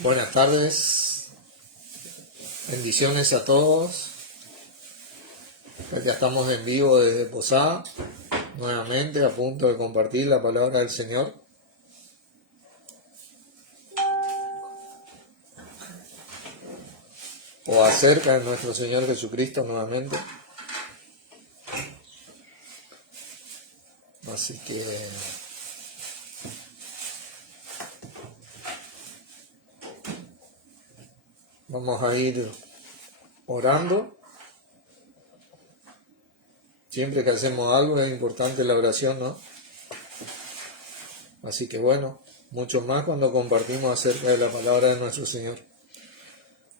Buenas tardes, bendiciones a todos. Ya estamos en vivo desde Posada, nuevamente a punto de compartir la palabra del Señor. O acerca de nuestro Señor Jesucristo nuevamente. Así que vamos a ir orando. Siempre que hacemos algo es importante la oración, ¿no? Así que bueno, mucho más cuando compartimos acerca de la palabra de nuestro Señor.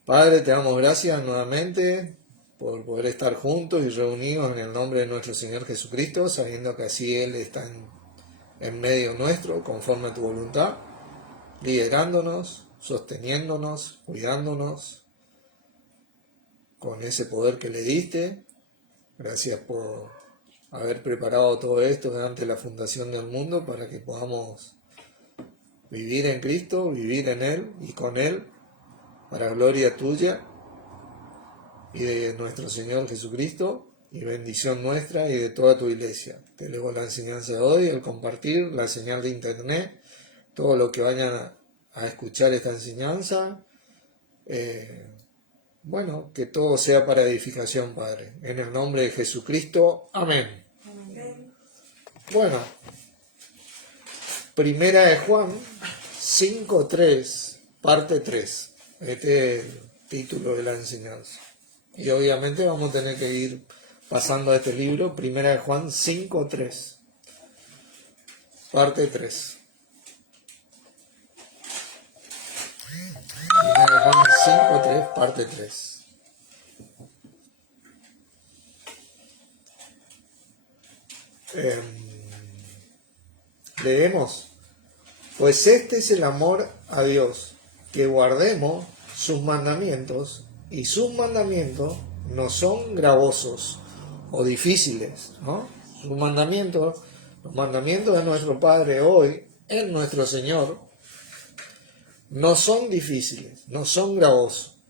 Padre, te damos gracias nuevamente por poder estar juntos y reunidos en el nombre de nuestro Señor Jesucristo, sabiendo que así Él está en medio nuestro, conforme a tu voluntad, liderándonos, sosteniéndonos, cuidándonos con ese poder que le diste. Gracias por haber preparado todo esto durante la fundación del mundo para que podamos vivir en Cristo, vivir en Él y con Él, para gloria tuya y de nuestro Señor Jesucristo, y bendición nuestra y de toda tu iglesia. Te leo la enseñanza de hoy, el compartir, la señal de internet, todo lo que vayan a escuchar esta enseñanza. Bueno, que todo sea para edificación, Padre. En el nombre de Jesucristo. Amén. Amén. Bueno, Primera de Juan 5:3, parte 3. Este es el título de la enseñanza. Y obviamente vamos a tener que ir pasando a este libro, Primera de Juan 5:3, parte 3. Primera de Juan 5:3, parte 3. Leemos: pues este es el amor a Dios, que guardemos sus mandamientos, y sus mandamientos no son gravosos o difíciles, ¿no? Sus mandamientos, los mandamientos de nuestro Padre hoy, en nuestro Señor, no son difíciles, no son gravosos.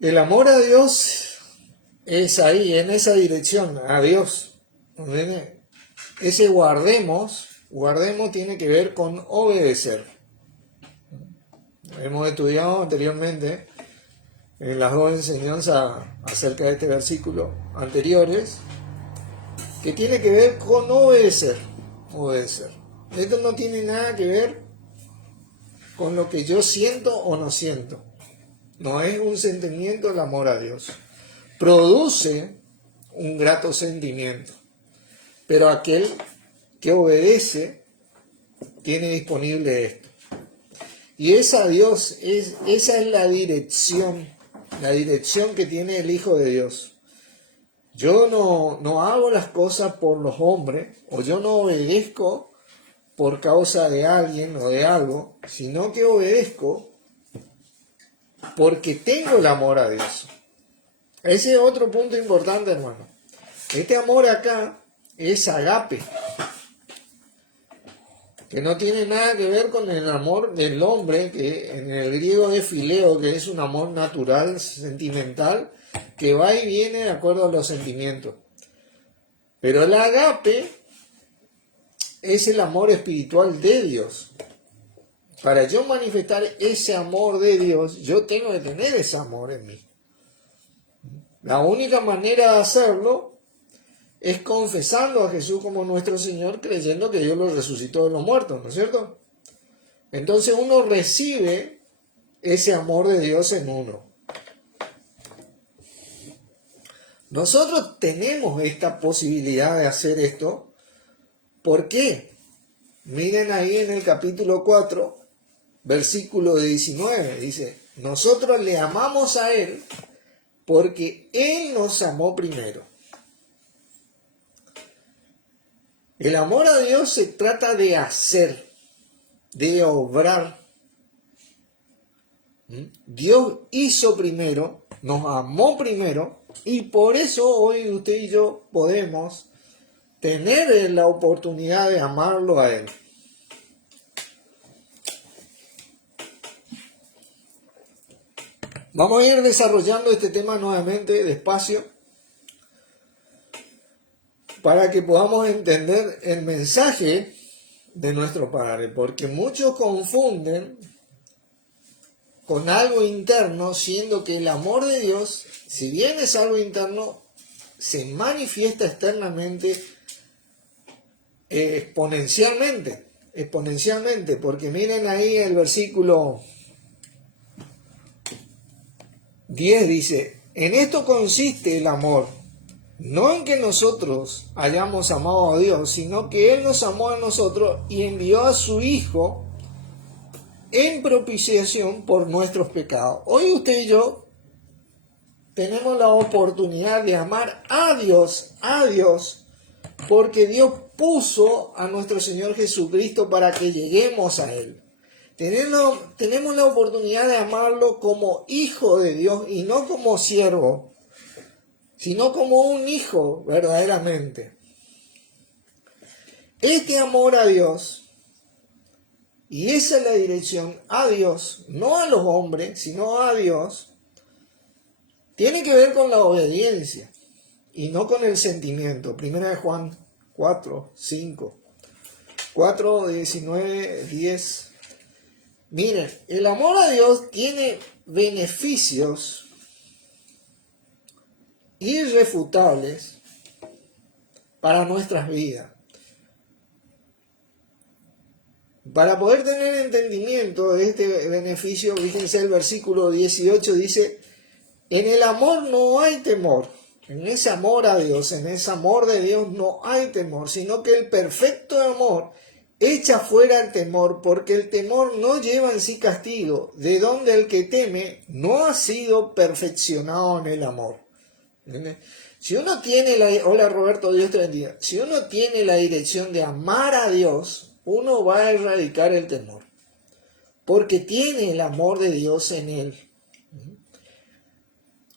El amor a Dios es ahí, en esa dirección, a Dios. Ese guardemos tiene que ver con obedecer. Hemos estudiado anteriormente en las dos enseñanzas acerca de este versículo anteriores, que tiene que ver con obedecer. Esto no tiene nada que ver con lo que yo siento o no siento. No es un sentimiento el amor a Dios. Produce un grato sentimiento, pero aquel que obedece tiene disponible esto. Y esa es la dirección que tiene el Hijo de Dios. Yo no hago las cosas por los hombres, o yo no obedezco por causa de alguien o de algo, sino que obedezco porque tengo el amor a Dios. Ese es otro punto importante, hermano. Este amor acá es agape, que no tiene nada que ver con el amor del hombre, que en el griego es fileo, que es un amor natural, sentimental, que va y viene de acuerdo a los sentimientos. Pero el agape es el amor espiritual de Dios. Para yo manifestar ese amor de Dios, yo tengo que tener ese amor en mí. La única manera de hacerlo es confesando a Jesús como nuestro Señor, creyendo que Dios lo resucitó de los muertos, ¿no es cierto? Entonces uno recibe ese amor de Dios en uno. Nosotros tenemos esta posibilidad de hacer esto. ¿Por qué? Miren ahí en el capítulo 4, versículo 19, dice: nosotros le amamos a Él porque Él nos amó primero. El amor a Dios se trata de hacer, de obrar. Dios hizo primero, nos amó primero, y por eso hoy usted y yo podemos tener la oportunidad de amarlo a Él. Vamos a ir desarrollando este tema nuevamente despacio para que podamos entender el mensaje de nuestro Padre, porque muchos confunden con algo interno, siendo que el amor de Dios, si bien es algo interno, se manifiesta externamente exponencialmente, porque miren ahí el versículo 10 dice, en esto consiste el amor, no en que nosotros hayamos amado a Dios, sino que Él nos amó a nosotros y envió a su Hijo en propiciación por nuestros pecados. Hoy usted y yo tenemos la oportunidad de amar a Dios, porque Dios puso a nuestro Señor Jesucristo para que lleguemos a Él. Tenemos la oportunidad de amarlo como hijo de Dios y no como siervo, sino como un hijo verdaderamente. Este amor a Dios, y esa es la dirección a Dios, no a los hombres, sino a Dios, tiene que ver con la obediencia y no con el sentimiento. Primera de Juan 4, 5, 4, 19, 10. Miren, el amor a Dios tiene beneficios irrefutables para nuestras vidas. Para poder tener entendimiento de este beneficio, fíjense el versículo 18 dice, en el amor no hay temor, en ese amor a Dios, en ese amor de Dios no hay temor, sino que el perfecto amor echa fuera el temor, porque el temor no lleva en sí castigo, de donde el que teme no ha sido perfeccionado en el amor. ¿Entiendes? Si uno tiene hola Roberto, Dios te bendiga. Si uno tiene la dirección de amar a Dios, uno va a erradicar el temor, porque tiene el amor de Dios en él.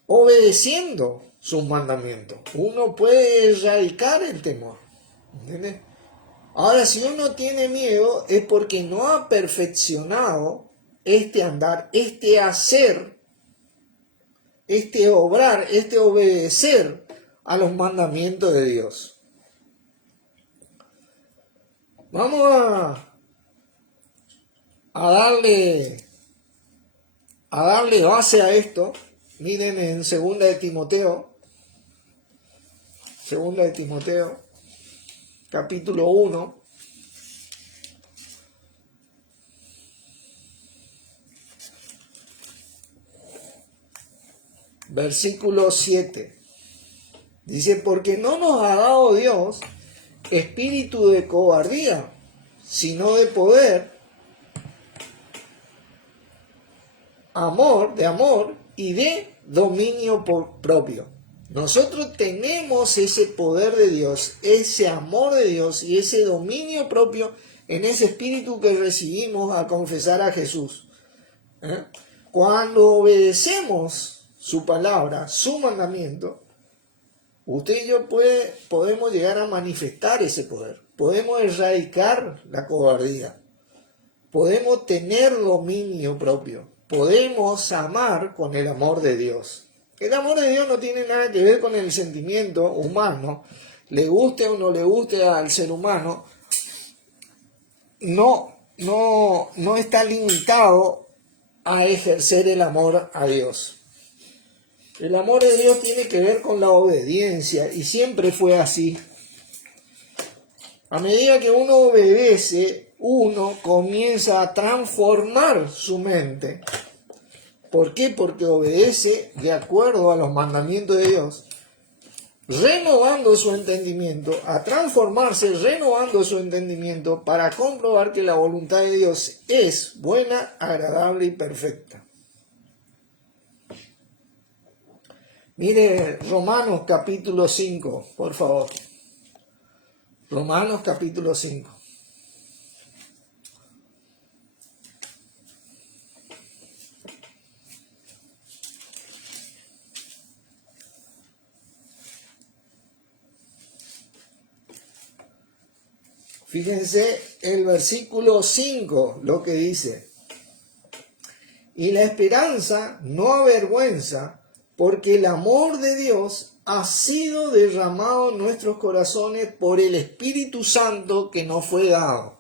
Obedeciendo sus mandamientos, uno puede erradicar el temor. ¿Entiendes? Ahora, si uno tiene miedo, es porque no ha perfeccionado este andar, este hacer, este obrar, este obedecer a los mandamientos de Dios. Vamos a darle base a esto. Miren en 2 de Timoteo, capítulo 1, versículo 7. Dice, porque no nos ha dado Dios espíritu de cobardía, sino de poder, de amor y de dominio propio. Nosotros tenemos ese poder de Dios, ese amor de Dios y ese dominio propio en ese espíritu que recibimos al confesar a Jesús. Cuando obedecemos su palabra, su mandamiento, usted y yo podemos llegar a manifestar ese poder. Podemos erradicar la cobardía. Podemos tener dominio propio. Podemos amar con el amor de Dios. El amor de Dios no tiene nada que ver con el sentimiento humano. Le guste o no le guste al ser humano, no está limitado a ejercer el amor a Dios. El amor de Dios tiene que ver con la obediencia y siempre fue así. A medida que uno obedece, uno comienza a transformar su mente. ¿Por qué? Porque obedece de acuerdo a los mandamientos de Dios, renovando su entendimiento, a transformarse, renovando su entendimiento para comprobar que la voluntad de Dios es buena, agradable y perfecta. Mire Romanos capítulo 5, por favor. Romanos capítulo 5. Fíjense el versículo 5, lo que dice. Y la esperanza no avergüenza, porque el amor de Dios ha sido derramado en nuestros corazones por el Espíritu Santo que nos fue dado.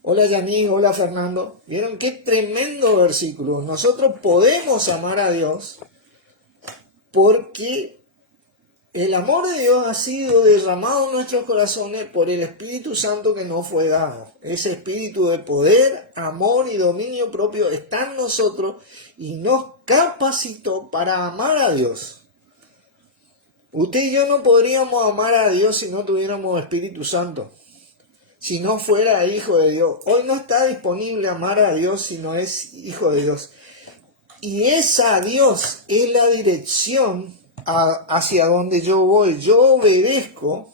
Hola Yaní, hola Fernando. ¿Vieron qué tremendo versículo? Nosotros podemos amar a Dios porque el amor de Dios ha sido derramado en nuestros corazones por el Espíritu Santo que nos fue dado. Ese espíritu de poder, amor y dominio propio está en nosotros y nos capacitó para amar a Dios. Usted y yo no podríamos amar a Dios si no tuviéramos Espíritu Santo, si no fuera hijo de Dios. Hoy no está disponible amar a Dios si no es hijo de Dios. Y esa Dios es la dirección hacia donde yo voy. Yo obedezco.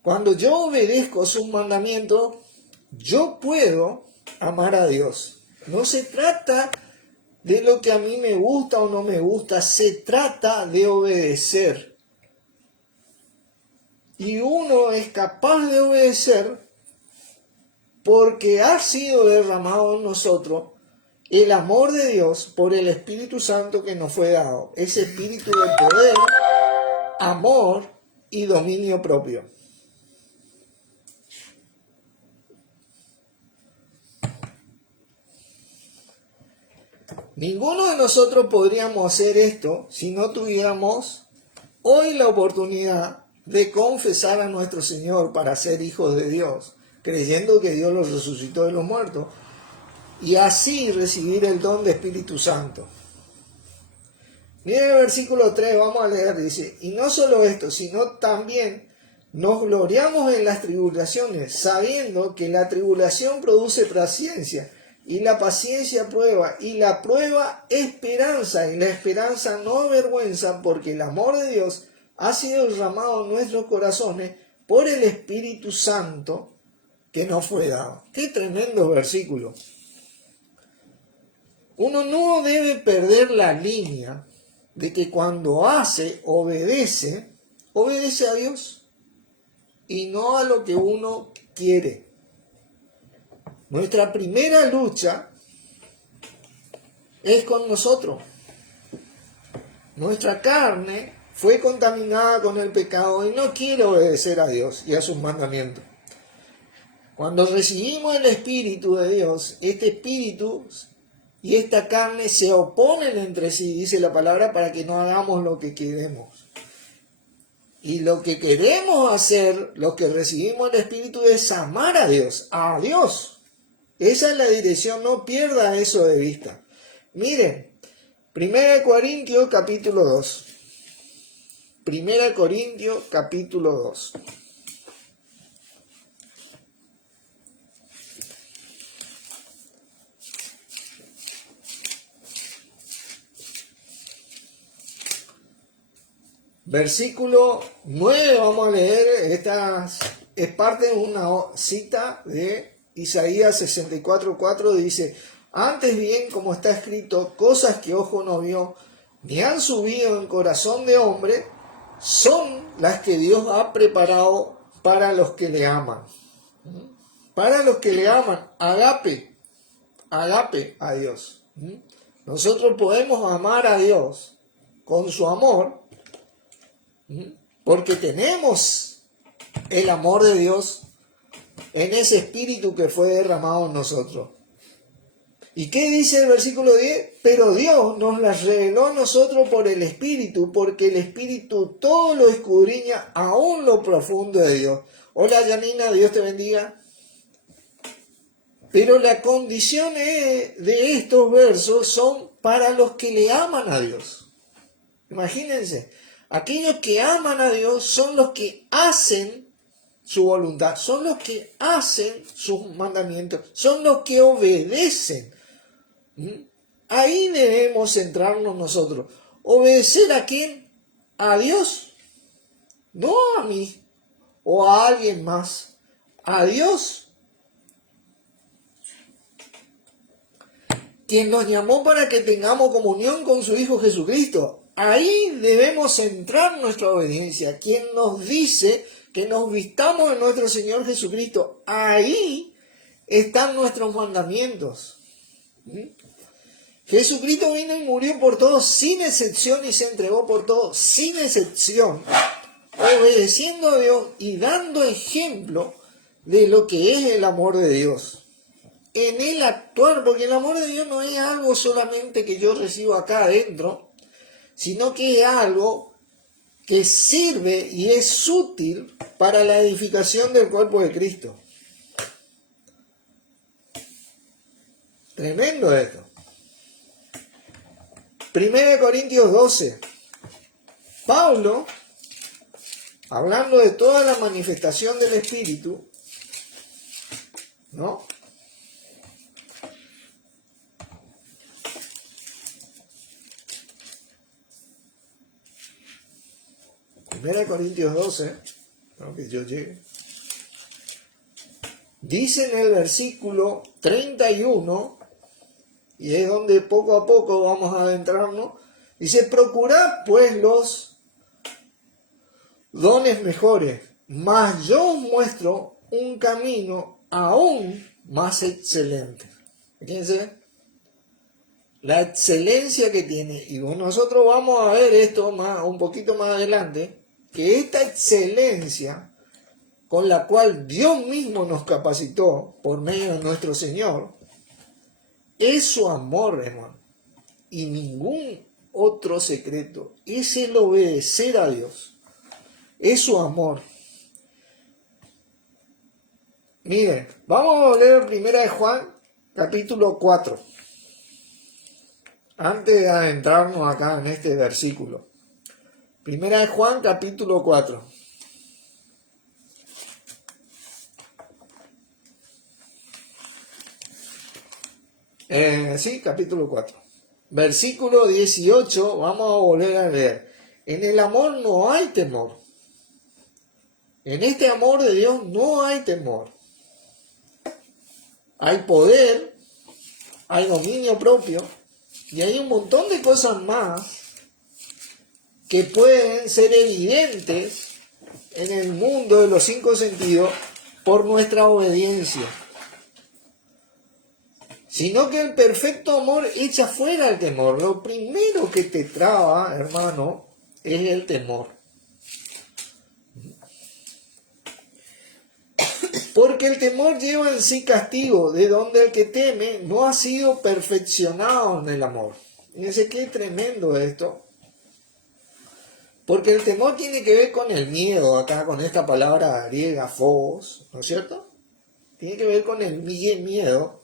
Cuando yo obedezco sus mandamientos, yo puedo amar a Dios. No se trata de lo que a mí me gusta o no me gusta, se trata de obedecer. Y uno es capaz de obedecer porque ha sido derramado en nosotros el amor de Dios por el Espíritu Santo que nos fue dado. Ese espíritu de poder, amor y dominio propio. Ninguno de nosotros podríamos hacer esto si no tuviéramos hoy la oportunidad de confesar a nuestro Señor para ser hijos de Dios, creyendo que Dios los resucitó de los muertos, y así recibir el don de Espíritu Santo. Miren el versículo 3, vamos a leer, dice, y no solo esto, sino también nos gloriamos en las tribulaciones, sabiendo que la tribulación produce paciencia, y la paciencia prueba, y la prueba esperanza, y la esperanza no avergüenza, porque el amor de Dios ha sido derramado en nuestros corazones por el Espíritu Santo que nos fue dado. ¡Qué tremendo versículo! Uno no debe perder la línea de que cuando obedece a Dios y no a lo que uno quiere. Nuestra primera lucha es con nosotros. Nuestra carne fue contaminada con el pecado y no quiere obedecer a Dios y a sus mandamientos. Cuando recibimos el Espíritu de Dios, este Espíritu y esta carne se oponen entre sí, dice la palabra, para que no hagamos lo que queremos. Y lo que queremos hacer, lo que recibimos el Espíritu, es amar a Dios, a Dios. Esa es la dirección, no pierda eso de vista. Miren, 1 Corintios capítulo 2. 1 Corintios capítulo 2. Versículo 9 vamos a leer, esta es parte de una cita de Isaías 64:4, dice, antes bien, como está escrito, cosas que ojo no vio, ni han subido en corazón de hombre, son las que Dios ha preparado para los que le aman. Para los que le aman, agape a Dios. Nosotros podemos amar a Dios con su amor, porque tenemos el amor de Dios en ese espíritu que fue derramado en nosotros. ¿Y qué dice el versículo 10? Pero Dios nos las reveló a nosotros por el Espíritu, porque el Espíritu todo lo escudriña aún lo profundo de Dios. Hola Janina, Dios te bendiga. Pero la condición de estos versos son para los que le aman a Dios. Imagínense, aquellos que aman a Dios son los que hacen su voluntad, son los que hacen sus mandamientos, son los que obedecen. Ahí debemos centrarnos nosotros. ¿Obedecer a quién? ¿A Dios? No a mí o a alguien más. A Dios, quien nos llamó para que tengamos comunión con su Hijo Jesucristo. Ahí debemos centrar nuestra obediencia. Quien nos dice que nos vistamos en nuestro Señor Jesucristo. Ahí están nuestros mandamientos. Jesucristo vino y murió por todos sin excepción y se entregó por todos sin excepción, obedeciendo a Dios y dando ejemplo de lo que es el amor de Dios. En él actuar, porque el amor de Dios no es algo solamente que yo recibo acá adentro, sino que es algo que sirve y es útil para la edificación del cuerpo de Cristo. Tremendo esto. 1 Corintios 12. Pablo, hablando de toda la manifestación del Espíritu, ¿no? Primera Corintios 12, ¿no? Que yo llegue. Dice en el versículo 31, y es donde poco a poco vamos a adentrarnos, dice: procurad pues los dones mejores, mas yo os muestro un camino aún más excelente. Fíjense la excelencia que tiene, y nosotros vamos a ver esto un poquito más adelante, que esta excelencia con la cual Dios mismo nos capacitó por medio de nuestro Señor, es su amor, hermano, y ningún otro secreto. Es el obedecer a Dios, es su amor. Miren, vamos a leer primera de Juan, capítulo 4, antes de adentrarnos acá en este versículo. Primera de Juan, capítulo 4. Sí, capítulo 4. Versículo 18, vamos a volver a leer. En el amor no hay temor. En este amor de Dios no hay temor. Hay poder, hay dominio propio y hay un montón de cosas más que pueden ser evidentes en el mundo de los 5 sentidos por nuestra obediencia. Sino que el perfecto amor echa fuera el temor. Lo primero que te traba, hermano, es el temor. Porque el temor lleva en sí castigo, de donde el que teme no ha sido perfeccionado en el amor. Fíjense qué tremendo esto. Porque el temor tiene que ver con el miedo, acá con esta palabra griega, phobos, ¿no es cierto? Tiene que ver con el miedo.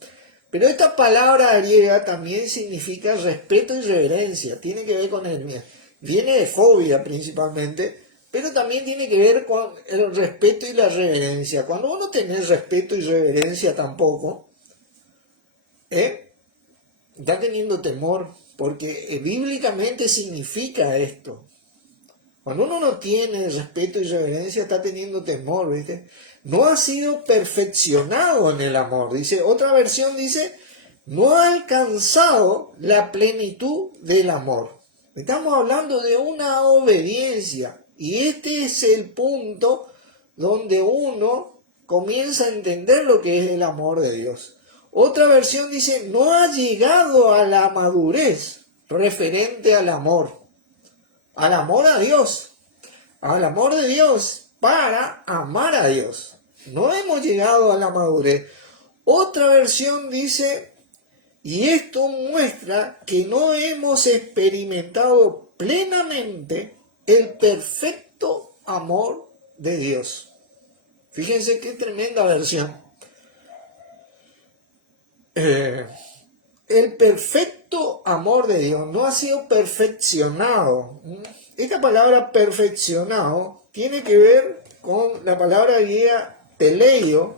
Pero esta palabra griega también significa respeto y reverencia, tiene que ver con el miedo. Viene de fobia principalmente, pero también tiene que ver con el respeto y la reverencia. Cuando uno tiene respeto y reverencia tampoco, está teniendo temor, porque bíblicamente significa esto. Cuando uno no tiene respeto y reverencia, está teniendo temor, ¿viste? No ha sido perfeccionado en el amor. Dice, otra versión dice, no ha alcanzado la plenitud del amor. Estamos hablando de una obediencia. Y este es el punto donde uno comienza a entender lo que es el amor de Dios. Otra versión dice, no ha llegado a la madurez referente al amor a Dios, al amor de Dios para amar a Dios. No hemos llegado a la madurez. Otra versión dice, y esto muestra que no hemos experimentado plenamente el perfecto amor de Dios. Fíjense qué tremenda versión. El perfecto amor de Dios no ha sido perfeccionado. Esta palabra perfeccionado tiene que ver con la palabra griega teleio.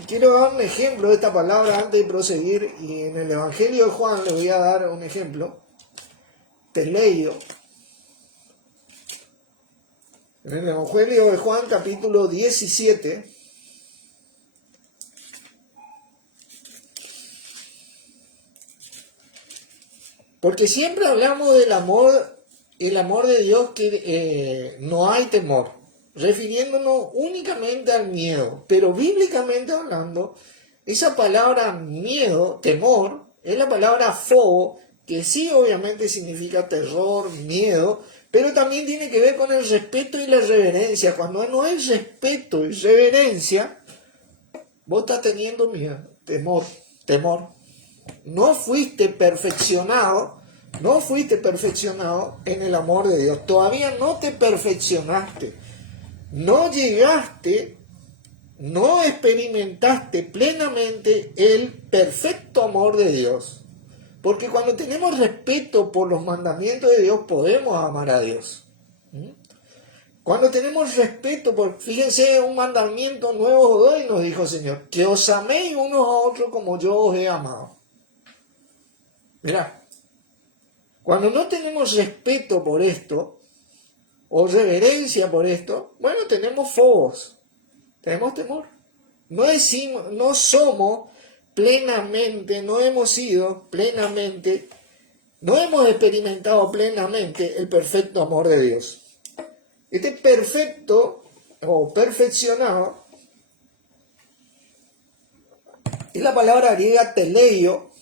Y quiero dar un ejemplo de esta palabra antes de proseguir. Y en el Evangelio de Juan le voy a dar un ejemplo. Teleio. En el Evangelio de Juan, capítulo 17. Porque siempre hablamos del amor, el amor de Dios, que no hay temor. refiriéndonos únicamente al miedo, pero bíblicamente hablando, esa palabra miedo, temor, es la palabra fobo, que sí obviamente significa terror, miedo, pero también tiene que ver con el respeto y la reverencia. Cuando no hay respeto y reverencia, vos estás teniendo miedo, temor. No fuiste perfeccionado en el amor de Dios. Todavía no te perfeccionaste. No llegaste, no experimentaste plenamente el perfecto amor de Dios. Porque cuando tenemos respeto por los mandamientos de Dios, podemos amar a Dios. Cuando tenemos respeto por, fíjense, un mandamiento nuevo os doy, nos dijo el Señor, que os améis unos a otros como yo os he amado. Mirá, cuando no tenemos respeto por esto, o reverencia por esto, bueno, tenemos fobos, tenemos temor. No somos plenamente, no hemos sido plenamente, no hemos experimentado plenamente el perfecto amor de Dios. Este perfecto o perfeccionado es la palabra griega teleio.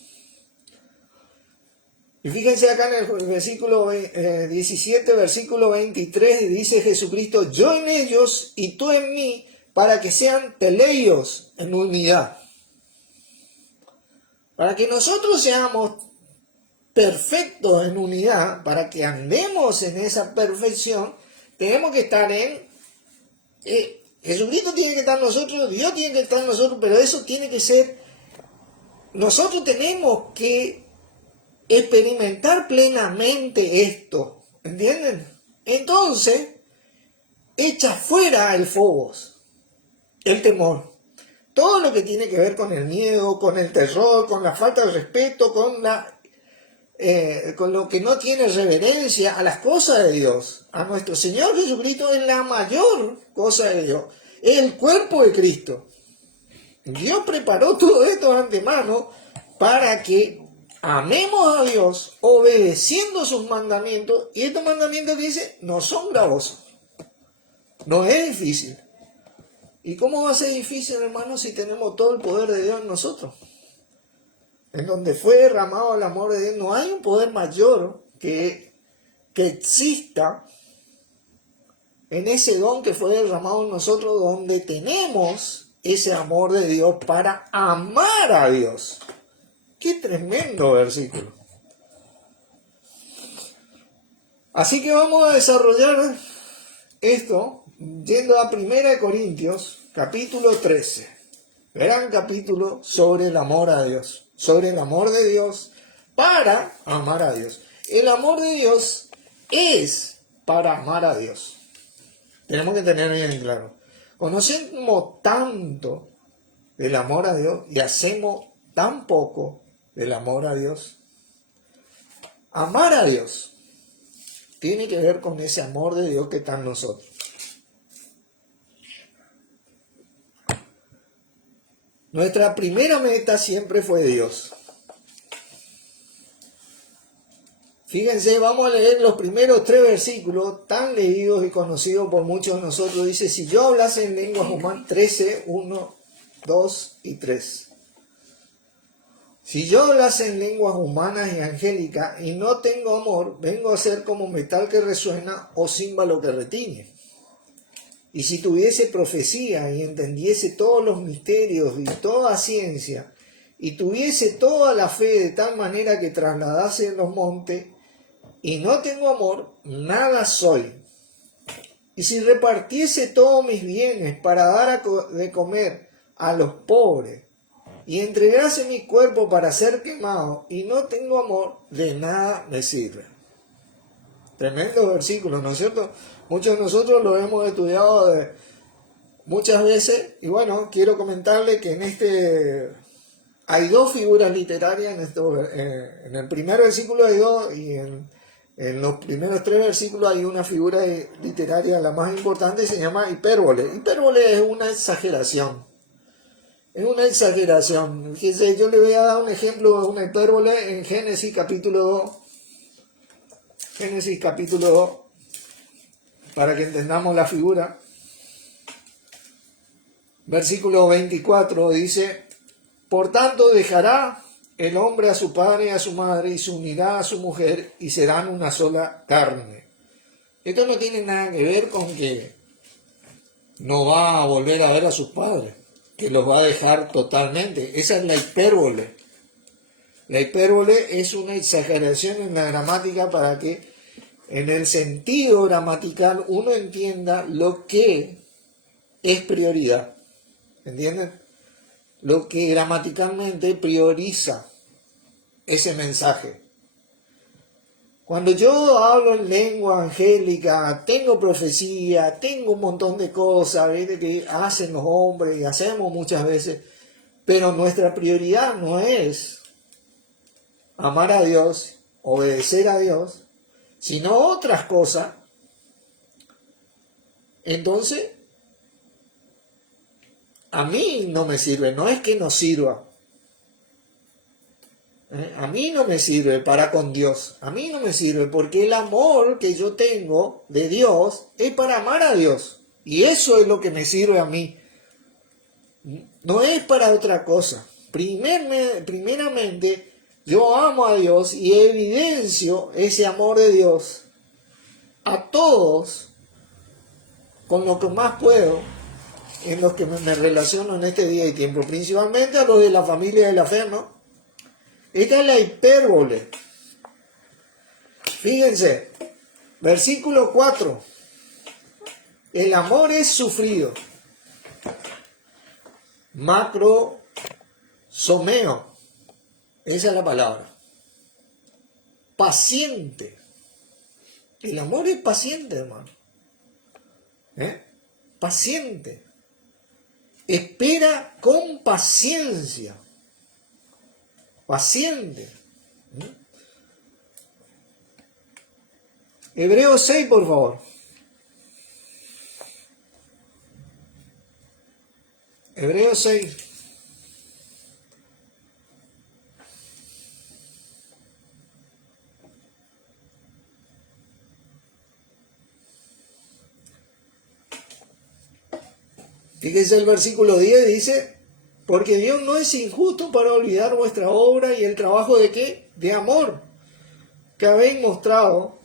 Y fíjense acá en el versículo 17, versículo 23, dice Jesucristo, yo en ellos y tú en mí, para que sean teleios en unidad. Para que nosotros seamos perfectos en unidad, para que andemos en esa perfección, tenemos que estar Jesucristo tiene que estar en nosotros, Dios tiene que estar en nosotros, pero eso tiene que ser, nosotros tenemos que experimentar plenamente esto, ¿entienden? Entonces, echa fuera el fobos, el temor, todo lo que tiene que ver con el miedo, con el terror, con la falta de respeto, con lo que no tiene reverencia a las cosas de Dios. A nuestro Señor Jesucristo es la mayor cosa de Dios, es el cuerpo de Cristo. Dios preparó todo esto de antemano para que amemos a Dios obedeciendo sus mandamientos, y estos mandamientos que dice no son gravosos, no es difícil. ¿Y cómo va a ser difícil, hermanos, si tenemos todo el poder de Dios en nosotros? En donde fue derramado el amor de Dios, no hay un poder mayor que exista en ese don que fue derramado en nosotros, donde tenemos ese amor de Dios para amar a Dios. ¡Qué tremendo versículo! Así que vamos a desarrollar esto yendo a 1 Corintios, capítulo 13. Gran capítulo sobre el amor a Dios, sobre el amor de Dios para amar a Dios. El amor de Dios es para amar a Dios. Tenemos que tener bien claro. Conocemos tanto del amor a Dios y hacemos tan poco del amor a Dios. Amar a Dios tiene que ver con ese amor de Dios que está en nosotros. Nuestra primera meta siempre fue Dios. Fíjense, vamos a leer los primeros 3 versículos tan leídos y conocidos por muchos de nosotros. Dice, si yo hablase en lenguas humanas, 13, 1, 2 y 3. Si yo hablase en lenguas humanas y angélicas y no tengo amor, vengo a ser como metal que resuena o címbalo que retiñe. Y si tuviese profecía y entendiese todos los misterios y toda ciencia, y tuviese toda la fe de tal manera que trasladase los montes, y no tengo amor, nada soy. Y si repartiese todos mis bienes para dar de comer a los pobres, y entregase mi cuerpo para ser quemado, y no tengo amor, de nada me sirve. Tremendo versículo, ¿no es cierto? Muchos de nosotros lo hemos estudiado muchas veces, y bueno, quiero comentarle que hay 2 figuras literarias, en el primer versículo hay 2, y en los primeros 3 versículos hay una figura literaria, la más importante, se llama hipérbole. Hipérbole es una exageración. Es una exageración. Fíjense, yo le voy a dar un ejemplo de una hipérbole en Génesis capítulo 2. Génesis capítulo 2, para que entendamos la figura. Versículo 24 dice, por tanto dejará el hombre a su padre y a su madre y se unirá a su mujer y serán una sola carne. Esto no tiene nada que ver con que no va a volver a ver a sus padres, que los va a dejar totalmente. Esa es la hipérbole. La hipérbole es una exageración en la gramática para que en el sentido gramatical uno entienda lo que es prioridad. ¿Entienden? Lo que gramaticalmente prioriza ese mensaje. Cuando yo hablo en lengua angélica, tengo profecía, tengo un montón de cosas, ¿ves?, que hacen los hombres y hacemos muchas veces, pero nuestra prioridad no es amar a Dios, obedecer a Dios, sino otras cosas. Entonces, a mí no me sirve, no es que no sirva. A mí no me sirve para con Dios, a mí no me sirve porque el amor que yo tengo de Dios es para amar a Dios. Y eso es lo que me sirve a mí. No es para otra cosa. Primeramente, yo amo a Dios y evidencio ese amor de Dios a todos con lo que más puedo, en los que me relaciono en este día y tiempo, principalmente a los de la familia de la fe, ¿no? Esta es la hipérbole. Fíjense, versículo 4. El amor es sufrido. Macrosomeo. Esa es la palabra. Paciente. El amor es paciente, hermano. Paciente. Espera con paciencia. Paciente. Hebreos 6, por favor. Hebreos 6. Fíjense el versículo 10, dice, porque Dios no es injusto para olvidar vuestra obra y el trabajo de ¿qué? De amor que habéis mostrado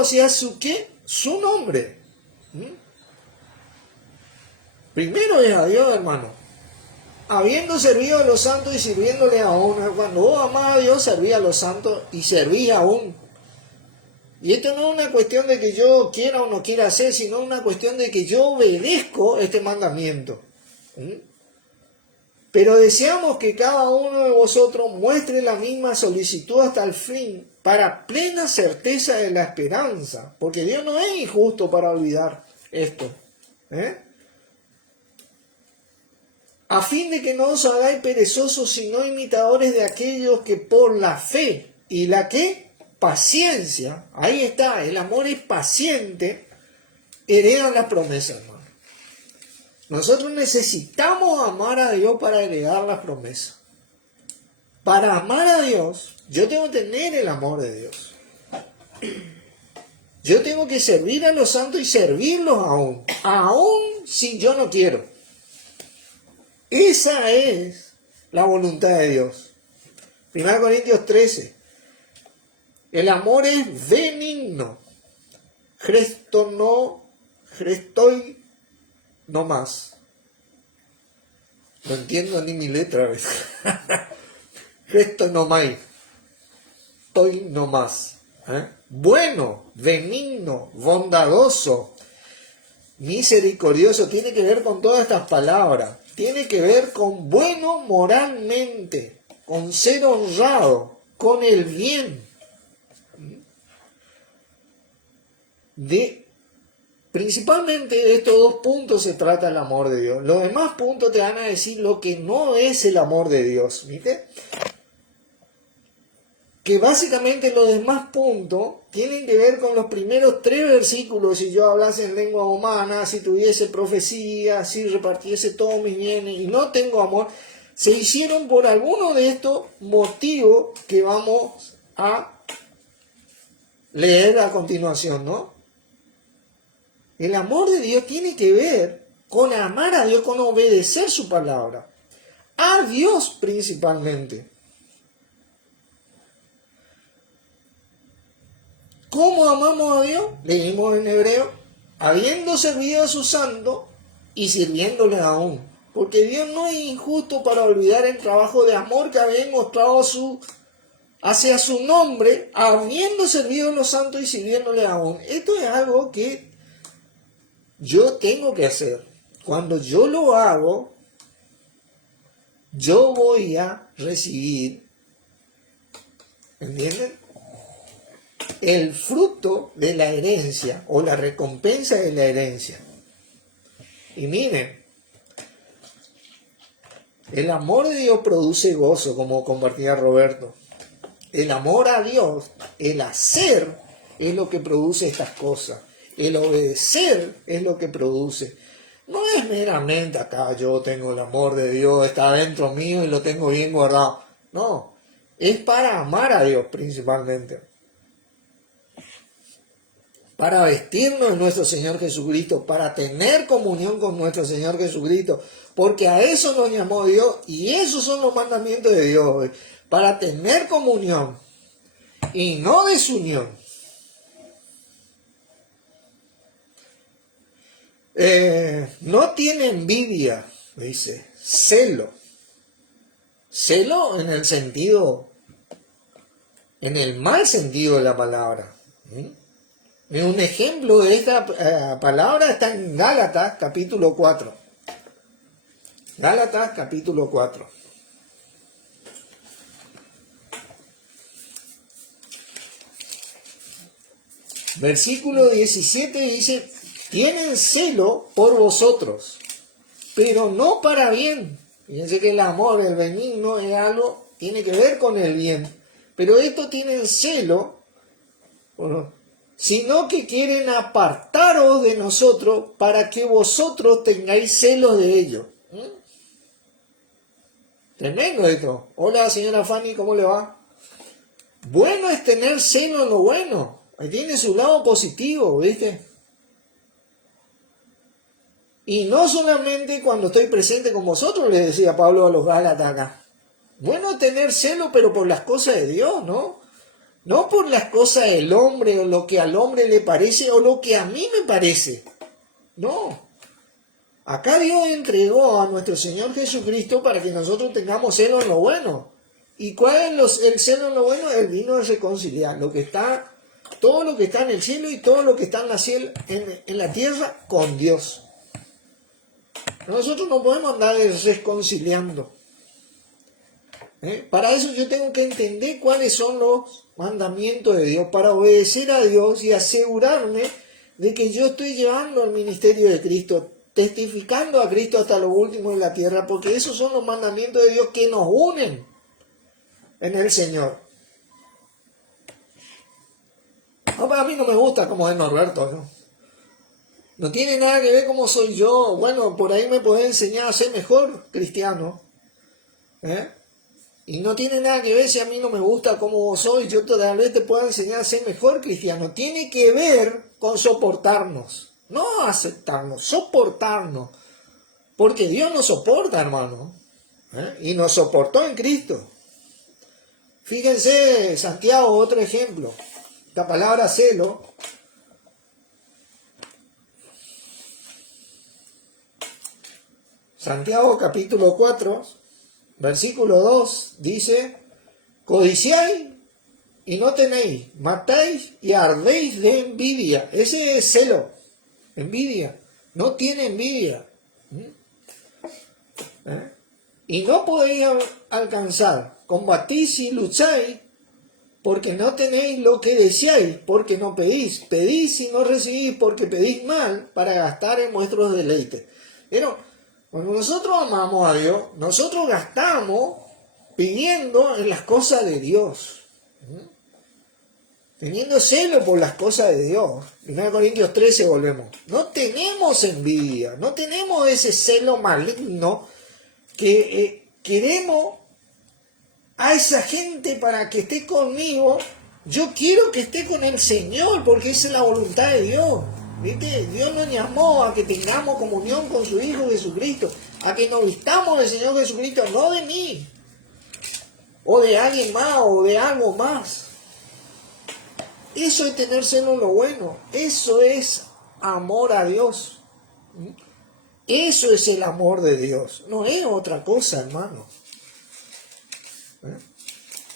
hacia su ¿qué? Su nombre. Primero es a Dios, hermano. Habiendo servido a los santos y sirviéndole aún. Cuando vos amás a Dios, servís a los santos y servís aún. Y esto no es una cuestión de que yo quiera o no quiera hacer, sino una cuestión de que yo obedezco este mandamiento. Pero deseamos que cada uno de vosotros muestre la misma solicitud hasta el fin, para plena certeza de la esperanza, porque Dios no es injusto para olvidar esto. A fin de que no os hagáis perezosos, sino imitadores de aquellos que por la fe y la ¿qué? Paciencia, ahí está, el amor es paciente, heredan las promesas, hermano. Nosotros necesitamos amar a Dios para heredar las promesas. Para amar a Dios, yo tengo que tener el amor de Dios. Yo tengo que servir a los santos y servirlos aún si yo no quiero. Esa es la voluntad de Dios. 1 Corintios 13. El amor es benigno. Crestoi no más. No entiendo ni mi letra. Gesto no más. Estoy no más. Bueno, benigno, bondadoso, misericordioso. Tiene que ver con todas estas palabras. Tiene que ver con bueno moralmente, con ser honrado, con el bien. Principalmente de estos dos puntos se trata el amor de Dios. Los demás puntos te van a decir lo que no es el amor de Dios. ¿Viste? Que básicamente los demás puntos tienen que ver con los primeros 3 versículos. Si yo hablase en lengua humana, si tuviese profecía, si repartiese todos mis bienes y no tengo amor, se hicieron por alguno de estos motivos que vamos a leer a continuación, ¿no? El amor de Dios tiene que ver con amar a Dios, con obedecer su palabra. A Dios principalmente. ¿Cómo amamos a Dios? Leímos en Hebreo, habiendo servido a su santo y sirviéndole aún. Porque Dios no es injusto para olvidar el trabajo de amor que había mostrado hacia su nombre, habiendo servido a los santos y sirviéndole aún. Esto es algo que yo tengo que hacer. Cuando yo lo hago, yo voy a recibir, ¿entienden?, el fruto de la herencia o la recompensa de la herencia. Y miren, el amor de Dios produce gozo, como compartía Roberto. El amor a Dios, el hacer, es lo que produce estas cosas. El obedecer es lo que produce. No es meramente acá yo tengo el amor de Dios, está dentro mío y lo tengo bien guardado. No, es para amar a Dios principalmente. Para vestirnos de nuestro Señor Jesucristo, para tener comunión con nuestro Señor Jesucristo, porque a eso nos llamó Dios y esos son los mandamientos de Dios, para tener comunión y no desunión. No tiene envidia, dice, celo. Celo en el sentido, en el mal sentido de la palabra. Un ejemplo de esta palabra está en Gálatas capítulo 4. Gálatas capítulo 4. Versículo 17 dice, tienen celo por vosotros, pero no para bien. Fíjense que el amor, el benigno, es algo, tiene que ver con el bien. Pero esto tienen celo, sino que quieren apartaros de nosotros para que vosotros tengáis celos de ellos. Tremendo esto. Hola, señora Fanny, ¿cómo le va? Bueno es tener celo en lo bueno. Ahí tiene su lado positivo, ¿viste? Y no solamente cuando estoy presente con vosotros, le decía Pablo a los Gálatas acá. Bueno es tener celo, pero por las cosas de Dios, ¿no? No por las cosas del hombre o lo que al hombre le parece o lo que a mí me parece. No. Acá Dios entregó a nuestro Señor Jesucristo para que nosotros tengamos celo en lo bueno. ¿Y cuál es el celo en lo bueno? Él vino a reconciliar todo lo que está en el cielo y todo lo que está en la tierra con Dios. Nosotros no podemos andar reconciliando. Para eso yo tengo que entender cuáles son los mandamientos de Dios, para obedecer a Dios y asegurarme de que yo estoy llevando el ministerio de Cristo, testificando a Cristo hasta lo último de la tierra, porque esos son los mandamientos de Dios que nos unen en el Señor. No, a mí no me gusta como es Norberto, ¿no? No tiene nada que ver cómo soy yo. Bueno, por ahí me puede enseñar a ser mejor cristiano. Y no tiene nada que ver si a mí no me gusta cómo soy. Yo tal vez te pueda enseñar a ser mejor cristiano. Tiene que ver con soportarnos. No aceptarnos, soportarnos. Porque Dios nos soporta, hermano. Y nos soportó en Cristo. Fíjense, Santiago, otro ejemplo. La palabra celo. Santiago capítulo 4, versículo 2, dice, codiciáis y no tenéis, matáis y ardéis de envidia. Ese es celo, envidia. No tiene envidia. Y no podéis alcanzar, combatís y lucháis, porque no tenéis lo que deseáis, porque no pedís. Pedís y no recibís, porque pedís mal, para gastar en vuestros deleites. Pero cuando nosotros amamos a Dios, nosotros gastamos pidiendo en las cosas de Dios. Teniendo celo por las cosas de Dios. 1 Corintios 13 volvemos. No tenemos envidia, no tenemos ese celo maligno que queremos a esa gente para que esté conmigo. Yo quiero que esté con el Señor porque esa es la voluntad de Dios. ¿Viste? Dios nos llamó a que tengamos comunión con su Hijo Jesucristo, a que nos vistamos del Señor Jesucristo, no de mí, o de alguien más, o de algo más. Eso es tener celo en lo bueno, eso es amor a Dios. Eso es el amor de Dios, no es otra cosa, hermano.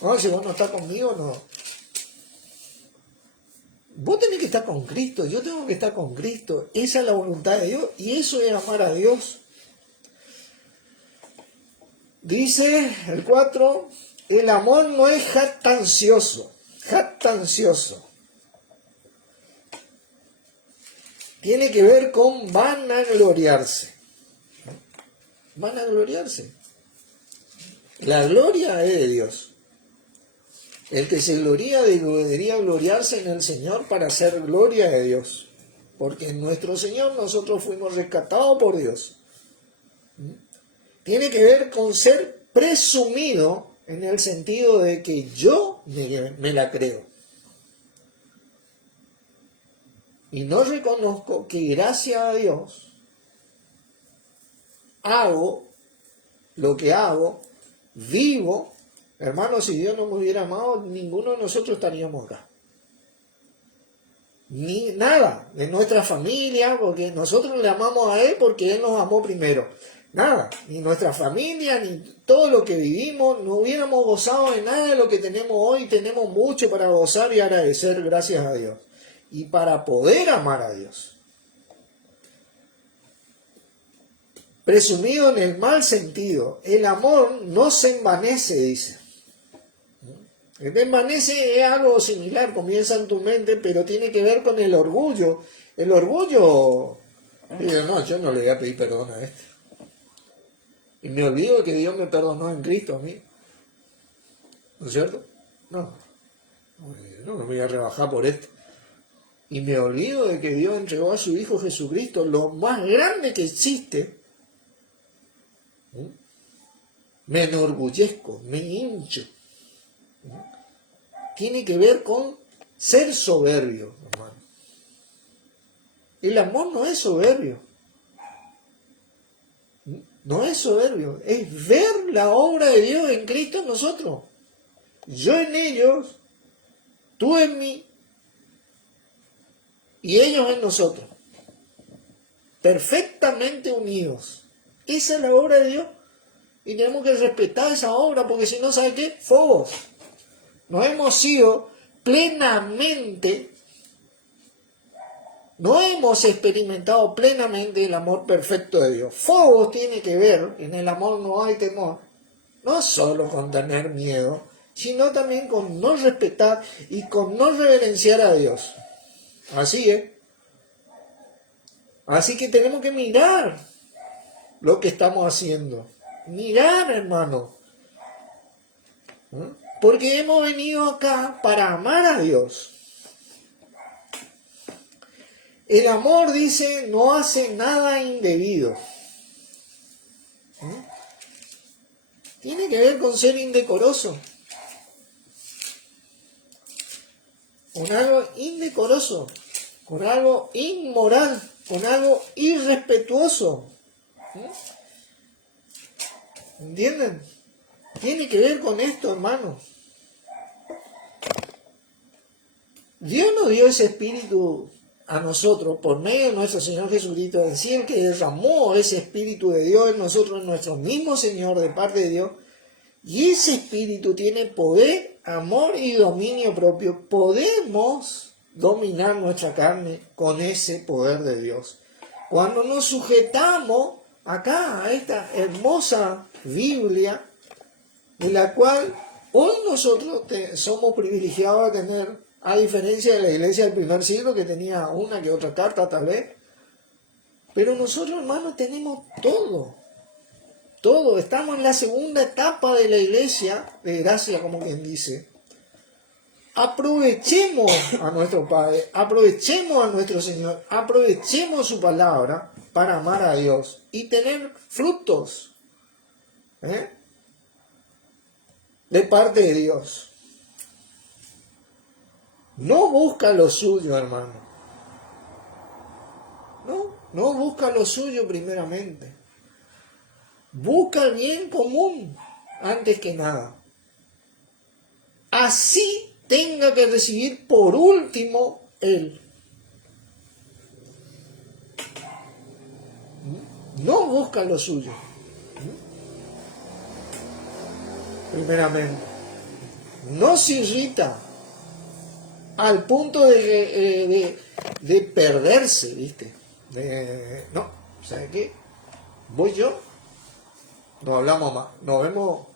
No, si vos no estás conmigo, no. Vos tenés que estar con Cristo, yo tengo que estar con Cristo. Esa es la voluntad de Dios y eso es amar a Dios. Dice el 4, el amor no es jactancioso. Jactancioso. Tiene que ver con vanagloriarse. Vanagloriarse. La gloria es de Dios. El que se gloría debería gloriarse en el Señor para hacer gloria de Dios. Porque en nuestro Señor nosotros fuimos rescatados por Dios. Tiene que ver con ser presumido en el sentido de que yo me la creo. Y no reconozco que gracias a Dios hago lo que hago, vivo. Hermanos, si Dios no me hubiera amado, ninguno de nosotros estaríamos acá. Ni nada de nuestra familia, porque nosotros le amamos a Él porque Él nos amó primero. Nada, ni nuestra familia, ni todo lo que vivimos, no hubiéramos gozado de nada de lo que tenemos hoy. Tenemos mucho para gozar y agradecer gracias a Dios. Y para poder amar a Dios. Presumido en el mal sentido. El amor no se envanece, dice. El envanece es algo similar, comienza en tu mente, pero tiene que ver con el orgullo. El orgullo, digo, no, yo no le voy a pedir perdón a este. Y me olvido de que Dios me perdonó en Cristo a mí. ¿No es cierto? No me voy a rebajar por esto. Y me olvido de que Dios entregó a su Hijo Jesucristo, lo más grande que existe. Me enorgullezco, me hincho. Tiene que ver con ser soberbio, hermano. El amor no es soberbio. No es soberbio. Es ver la obra de Dios en Cristo en nosotros. Yo en ellos, tú en mí y ellos en nosotros. Perfectamente unidos. Esa es la obra de Dios. Y tenemos que respetar esa obra porque si no, ¿sabe qué? Fobos. No hemos sido plenamente, no hemos experimentado plenamente el amor perfecto de Dios. Fobos tiene que ver, en el amor no hay temor, no solo con tener miedo, sino también con no respetar y con no reverenciar a Dios. Así es. Así que tenemos que mirar lo que estamos haciendo. Mirar, hermano. Porque hemos venido acá para amar a Dios. El amor, dice, no hace nada indebido. Tiene que ver con ser indecoroso. Con algo indecoroso. Con algo inmoral. Con algo irrespetuoso. ¿Entienden? Tiene que ver con esto, hermano. Dios nos dio ese espíritu a nosotros por medio de nuestro Señor Jesucristo. Es decir, que derramó ese espíritu de Dios en nosotros, en nuestro mismo Señor de parte de Dios. Y ese espíritu tiene poder, amor y dominio propio. Podemos dominar nuestra carne con ese poder de Dios. Cuando nos sujetamos acá a esta hermosa Biblia, de la cual hoy nosotros somos privilegiados de tener, a diferencia de la iglesia del primer siglo que tenía una que otra carta tal vez, pero nosotros, hermanos, tenemos todo, estamos en la segunda etapa de la iglesia de gracia, como quien dice. Aprovechemos a nuestro Padre, aprovechemos a nuestro Señor, aprovechemos su palabra para amar a Dios y tener frutos de parte de Dios. No busca lo suyo, hermano. No busca lo suyo primeramente. Busca el bien común antes que nada. Así tenga que recibir por último él. No busca lo suyo. Primeramente. No se irrita al punto de perderse, ¿viste? No, ¿sabes qué? Voy yo, nos hablamos más, nos vemos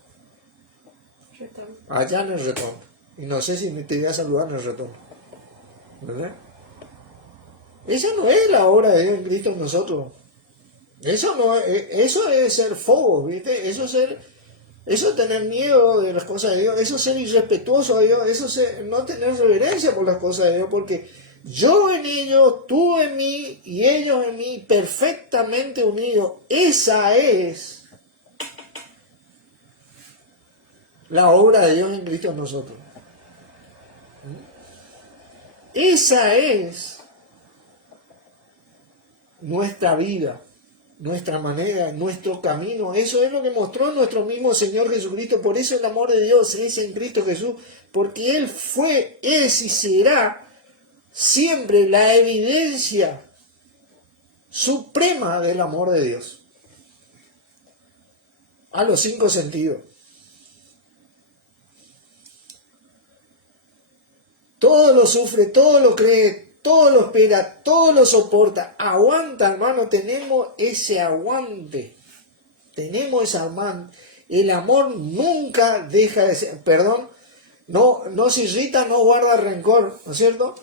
allá en el retorno. Y no sé si te voy a saludar en el retorno. ¿Verdad? Esa no es la obra de Dios en Cristo en nosotros. Eso no es, eso es ser fogo, ¿viste? Eso es tener miedo de las cosas de Dios, eso es ser irrespetuoso a Dios, eso es no tener reverencia por las cosas de Dios, porque yo en ellos, tú en mí y ellos en mí, perfectamente unidos. Esa es la obra de Dios en Cristo en nosotros. Esa es nuestra vida, nuestra manera, nuestro camino. Eso es lo que mostró nuestro mismo Señor Jesucristo. Por eso el amor de Dios es en Cristo Jesús, porque Él fue, es y será siempre la evidencia suprema del amor de Dios. A los 5 sentidos. Todo lo sufre, todo lo cree, todo lo espera, todo lo soporta. Aguanta, hermano, tenemos ese aguante. Tenemos ese aguante. El amor nunca deja de ser, no se irrita, no guarda rencor, ¿no es cierto?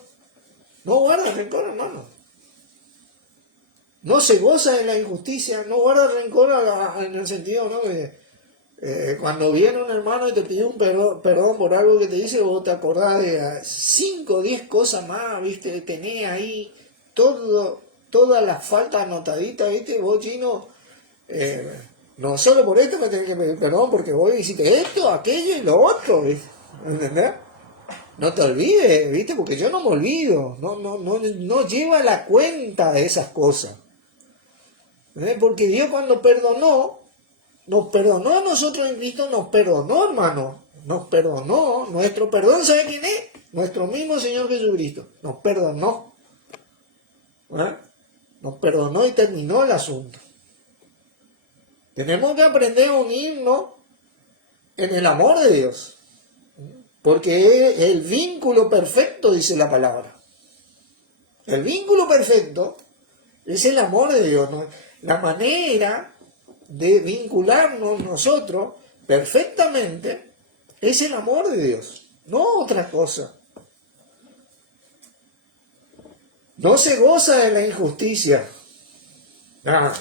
No guarda rencor, hermano. No se goza de la injusticia, no guarda rencor en el sentido, ¿no? Cuando viene un hermano y te pide un perdón por algo que te dice, vos te acordás de 5 o 10 cosas más, ¿viste? Tenés ahí todas las faltas anotaditas, ¿viste? Vos, chino, no solo por esto me tenés que pedir perdón, porque vos hiciste esto, aquello y lo otro, ¿viste? ¿Entendés? No te olvides, ¿viste? Porque yo no me olvido, no lleva la cuenta de esas cosas. Porque Dios cuando nos perdonó a nosotros en Cristo, nos perdonó, hermano, nos perdonó. Nuestro perdón, ¿sabe quién es? Nuestro mismo Señor Jesucristo, nos perdonó. Nos perdonó y terminó el asunto. Tenemos que aprender a unirnos en el amor de Dios, porque es el vínculo perfecto, dice la palabra. El vínculo perfecto es el amor de Dios, ¿no? La manera de vincularnos nosotros perfectamente es el amor de Dios, no otra cosa. No se goza de la injusticia.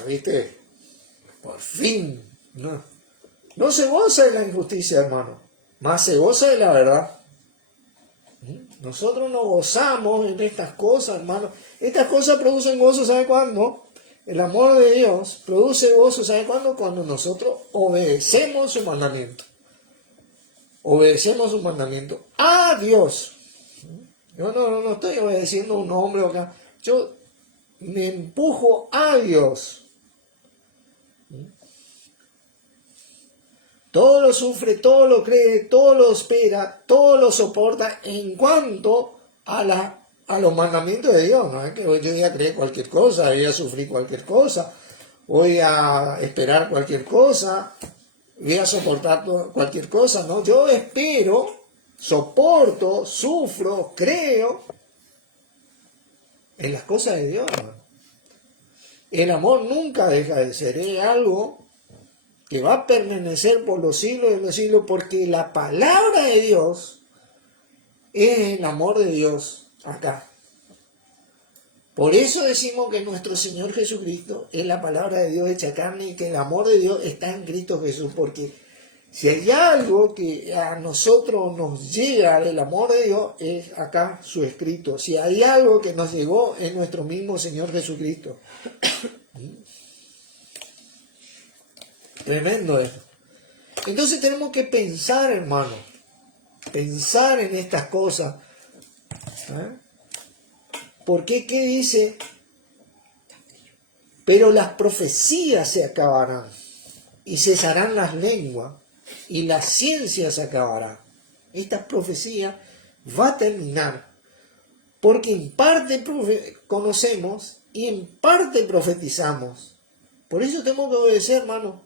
¿Viste? Por fin. No se goza de la injusticia, hermano. Más se goza de la verdad. Nosotros nos gozamos en estas cosas, hermano. Estas cosas producen gozo, ¿sabe cuándo? El amor de Dios produce gozo, ¿sabe cuándo? Cuando nosotros obedecemos su mandamiento. Obedecemos su mandamiento a Dios. Yo no estoy obedeciendo a un hombre acá. Yo me empujo a Dios. Todo lo sufre, todo lo cree, todo lo espera, todo lo soporta en cuanto a los mandamientos de Dios. No es que hoy yo voy a creer cualquier cosa, voy a sufrir cualquier cosa, voy a esperar cualquier cosa, voy a soportar cualquier cosa. No, yo espero, soporto, sufro, creo en las cosas de Dios. El amor nunca deja de ser, es algo que va a permanecer por los siglos de los siglos, porque la palabra de Dios es el amor de Dios acá. Por eso decimos que nuestro Señor Jesucristo es la palabra de Dios hecha carne y que el amor de Dios está en Cristo Jesús, porque si hay algo que a nosotros nos llega del amor de Dios, es acá su escrito. Si hay algo que nos llegó, es nuestro mismo Señor Jesucristo. Tremendo esto. Entonces tenemos que pensar, hermano, pensar en estas cosas. ¿Por qué? ¿Qué dice Pero las profecías se acabarán, y cesarán las lenguas, y la ciencia se acabará. Esta profecía va a terminar, porque en parte conocemos y en parte profetizamos. Por eso tenemos que obedecer, hermano.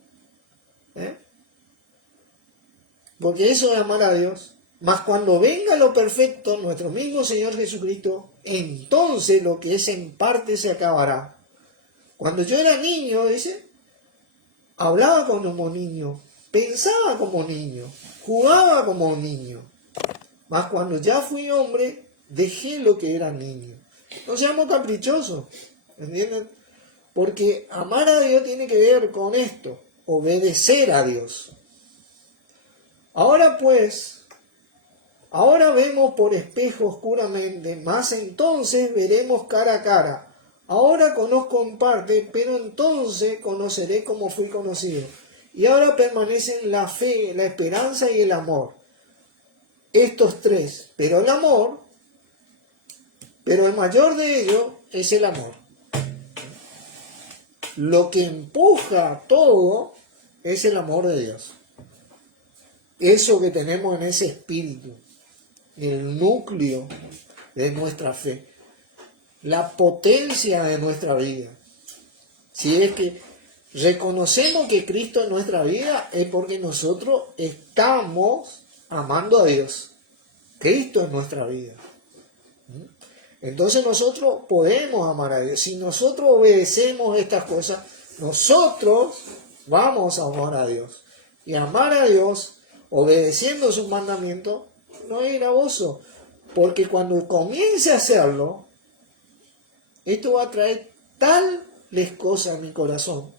Porque eso es amar a Dios. Mas cuando venga lo perfecto, nuestro mismo Señor Jesucristo, entonces lo que es en parte se acabará. Cuando yo era niño, dice, hablaba como niño, pensaba como niño, jugaba como niño. Mas cuando ya fui hombre, dejé lo que era niño. No seamos caprichosos, ¿entienden? Porque amar a Dios tiene que ver con esto, obedecer a Dios. Ahora pues, ahora vemos por espejo oscuramente, mas entonces veremos cara a cara. Ahora conozco en parte, pero entonces conoceré como fui conocido. Y ahora permanecen la fe, la esperanza y el amor. Estos tres, pero el amor, pero el mayor de ellos es el amor. Lo que empuja todo es el amor de Dios. Eso que tenemos en ese espíritu, el núcleo de nuestra fe, la potencia de nuestra vida. Si es que reconocemos que Cristo es nuestra vida, es porque nosotros estamos amando a Dios. Cristo es nuestra vida. Entonces nosotros podemos amar a Dios. Si nosotros obedecemos estas cosas, nosotros vamos a amar a Dios. Y amar a Dios, obedeciendo sus mandamientos, no es gravoso. Porque cuando comience a hacerlo, esto va a traer tales cosas a mi corazón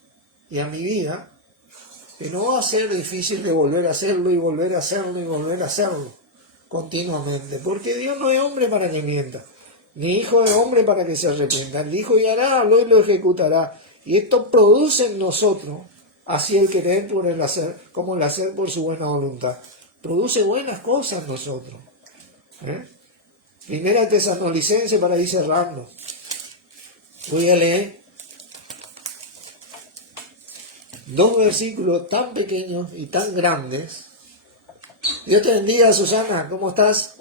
y a mi vida, que no va a ser difícil de volver a hacerlo y volver a hacerlo y volver a hacerlo continuamente. Porque Dios no es hombre para que mienta, ni hijo de hombre para que se arrepienta. El dijo y hará, habló y lo ejecutará. Y esto produce en nosotros, así el querer por el hacer, como el hacer por su buena voluntad. Produce buenas cosas en nosotros. Primera Tesalonicenses, para ir cerrando. Voy a leer 2 versículos tan pequeños y tan grandes. Dios te bendiga, Susana, ¿cómo estás?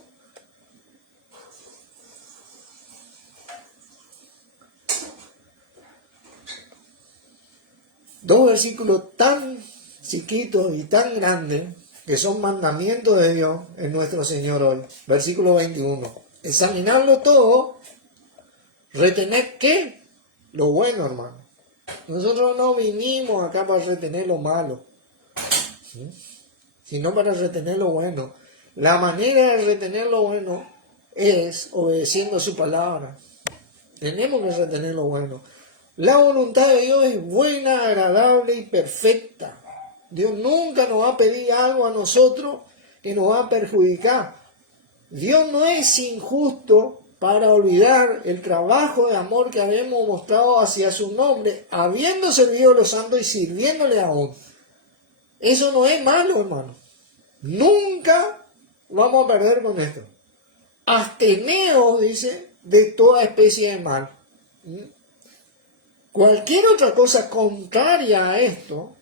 Dos versículos tan chiquitos y tan grandes que son mandamientos de Dios en nuestro Señor hoy. Versículo 21. Examinarlo todo, retener ¿qué? Lo bueno, hermano. Nosotros no vinimos acá para retener lo malo, sino para retener lo bueno. La manera de retener lo bueno es obedeciendo su palabra. Tenemos que retener lo bueno. La voluntad de Dios es buena, agradable y perfecta. Dios nunca nos va a pedir algo a nosotros que nos va a perjudicar. Dios no es injusto para olvidar el trabajo de amor que habíamos mostrado hacia su nombre, habiendo servido a los santos y sirviéndole aún. Eso no es malo, hermano. Nunca vamos a perder con esto. Absteneos, dice, de toda especie de mal. Cualquier otra cosa contraria a esto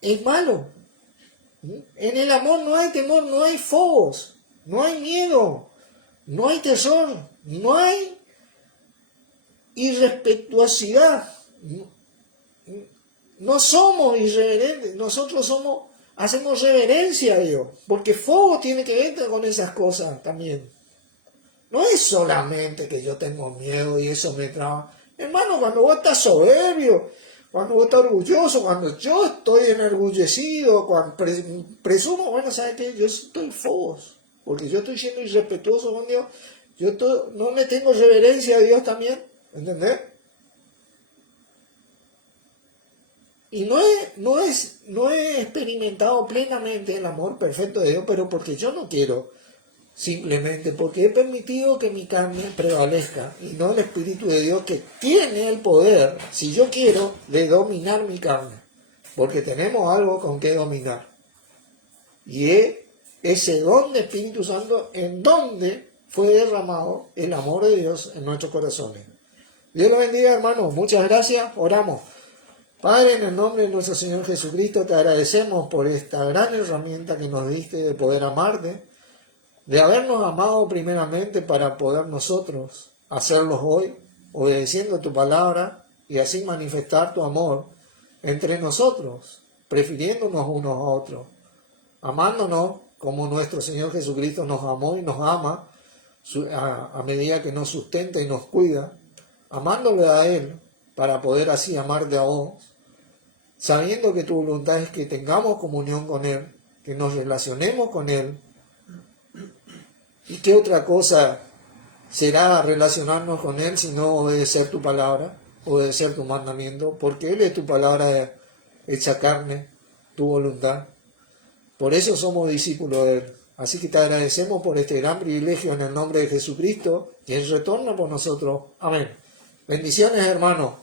es malo. En el amor no hay temor, no hay fobos, no hay miedo, no hay tesor, no hay irrespetuosidad. No somos irreverentes, nosotros hacemos reverencia a Dios, porque fuego tiene que ver con esas cosas también. No es solamente que yo tengo miedo y eso me traba. Hermano, cuando vos estás soberbio, cuando vos estás orgulloso, cuando yo estoy enorgullecido, cuando presumo, bueno, ¿sabes qué? Yo estoy fobos, porque yo estoy siendo irrespetuoso con Dios. No le tengo reverencia a Dios también, ¿entendés? Y no he experimentado plenamente el amor perfecto de Dios, pero porque yo no quiero, simplemente porque he permitido que mi carne prevalezca y no el Espíritu de Dios, que tiene el poder, si yo quiero, de dominar mi carne, porque tenemos algo con que dominar. Y es ese don de Espíritu Santo en donde fue derramado el amor de Dios en nuestros corazones. Dios lo bendiga, hermanos. Muchas gracias. Oramos. Padre, en el nombre de nuestro Señor Jesucristo, te agradecemos por esta gran herramienta que nos diste de poder amarte, de habernos amado primeramente para poder nosotros hacerlos hoy, obedeciendo tu palabra y así manifestar tu amor entre nosotros, prefiriéndonos unos a otros, amándonos como nuestro Señor Jesucristo nos amó y nos ama a medida que nos sustenta y nos cuida, amándole a Él para poder así amarte a vos, sabiendo que tu voluntad es que tengamos comunión con Él, que nos relacionemos con Él. ¿Y qué otra cosa será relacionarnos con Él sino obedecer tu palabra, obedecer tu mandamiento? Porque Él es tu palabra hecha carne, tu voluntad. Por eso somos discípulos de Él. Así que te agradecemos por este gran privilegio en el nombre de Jesucristo, y Él retorna por nosotros. Amén. Bendiciones, hermanos.